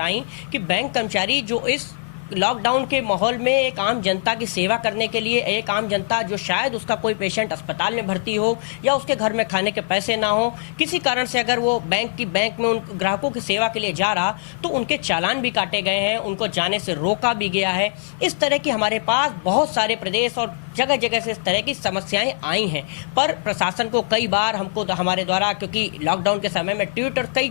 आई कि बैंक कर्मचारी जो इस लॉकडाउन के माहौल में एक आम जनता की सेवा करने के लिए, एक आम जनता जो शायद उसका कोई पेशेंट अस्पताल में भर्ती हो या उसके घर में खाने के पैसे ना हो, किसी कारण से अगर वो बैंक में उन ग्राहकों की सेवा के लिए जा रहा तो उनके चालान भी काटे गए हैं, उनको जाने से रोका भी गया है। इस तरह की हमारे पास बहुत सारे प्रदेश और जगह जगह से इस तरह की समस्याएं आई हैं, पर प्रशासन को कई बार हमको हमारे द्वारा, क्योंकि लॉकडाउन के समय में ट्वीट और कई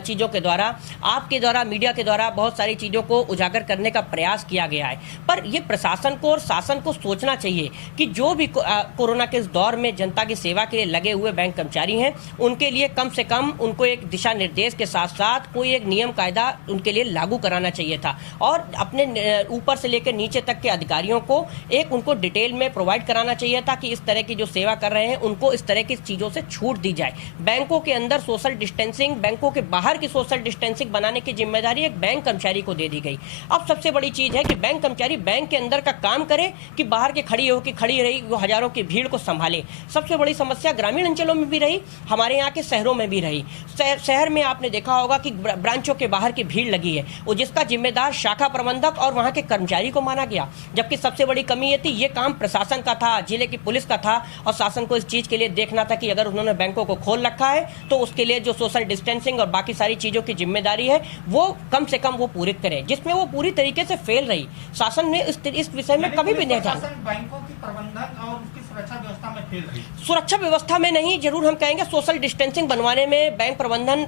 चीज़ों के द्वारा, आपके द्वारा, मीडिया के द्वारा बहुत सारी चीज़ों को उजागर करने का प्रयास किया गया है। पर ये प्रशासन को और शासन को सोचना चाहिए कि जो भी कोरोना के इस दौर में जनता की सेवा के लिए लगे हुए बैंक कर्मचारी हैं, उनके लिए कम से कम उनको एक दिशा निर्देश के साथ साथ कोई एक नियम कायदा उनके लिए लागू कराना चाहिए था और अपने ऊपर से लेकर नीचे तक के अधिकारियों को एक उनको डिटेल में प्रोवाइड कराना चाहिए था कि इस तरह की जो सेवा कर रहे हैं उनको इस तरह की चीज़ों से छूट दी जाए। बैंकों के अंदर सोशल डिस्टेंसिंग, बैंकों के बाहर की सोशल डिस्टेंसिंग बनाने की जिम्मेदारी एक बैंक कर्मचारी को दे दी गई। अब सबसे बड़ी चीज है कि बैंक कर्मचारी बैंक के अंदर का काम करे कि बाहर के खड़ी रही वो हजारों की भीड़ को संभाले। सबसे बड़ी समस्या ग्रामीण अंचलों में भी रही, हमारे यहाँ के शहरों में भी रही। शहर में आपने देखा होगा कि ब्रांचों के बाहर की भीड़ लगी है, वो जिसका जिम्मेदार शाखा प्रबंधक और वहाँ के कर्मचारी को माना गया, जबकि सबसे बड़ी कमी ये थी, ये काम प्रशासन का था, जिले की पुलिस का था और शासन को इस चीज के लिए देखना था कि अगर उन्होंने बैंकों को खोल रखा है तो उसके लिए जो सोशल डिस्टेंसिंग और बाकी सारी चीजों की जिम्मेदारी है वो कम से कम वो पूरी करे, जिसमें वो पूरी तरीके से फेल रही। शासन ने इस विषय में कभी भी नहीं जाना। बैंकों की प्रबंधन और उसकी सुरक्षा व्यवस्था में फेल रही। सुरक्षा व्यवस्था में नहीं, जरूर हम कहेंगे सोशल डिस्टेंसिंग बनवाने में बैंक प्रबंधन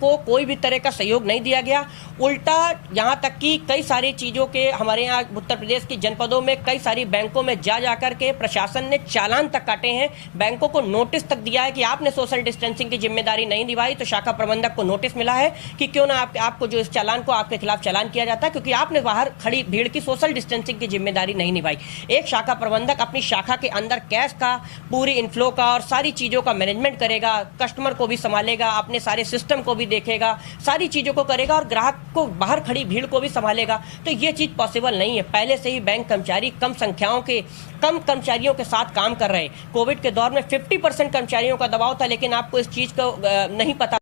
को कोई भी तरह का सहयोग नहीं दिया गया। उल्टा यहाँ तक कि कई सारी चीजों के हमारे यहाँ उत्तर प्रदेश की जनपदों में कई सारी बैंकों में जा करके प्रशासन ने चालान तक काटे हैं, बैंकों को नोटिस तक दिया है कि आपने सोशल डिस्टेंसिंग की जिम्मेदारी नहीं निभाई, तो शाखा प्रबंधक को नोटिस मिला है कि क्यों ना आपको जो इस चालान को आपके खिलाफ चालान किया जाता है, क्योंकि आपने बाहर खड़ी भीड़ की सोशल डिस्टेंसिंग की जिम्मेदारी नहीं निभाई। एक शाखा प्रबंधक अपनी शाखा के अंदर कैश का, पूरी इनफ्लो का और सारी चीजों का मैनेजमेंट करेगा, कस्टमर को भी संभालेगा, अपने सारे सिस्टम को भी देखेगा, सारी चीजों को करेगा और ग्राहक को, बाहर खड़ी भीड़ को भी संभालेगा, तो ये चीज पॉसिबल नहीं है। पहले से ही बैंक कर्मचारी कम कर्मचारियों के साथ काम कर रहे। कोविड के दौर में 50% कर्मचारियों का दबाव था, लेकिन आपको इस चीज को नहीं पता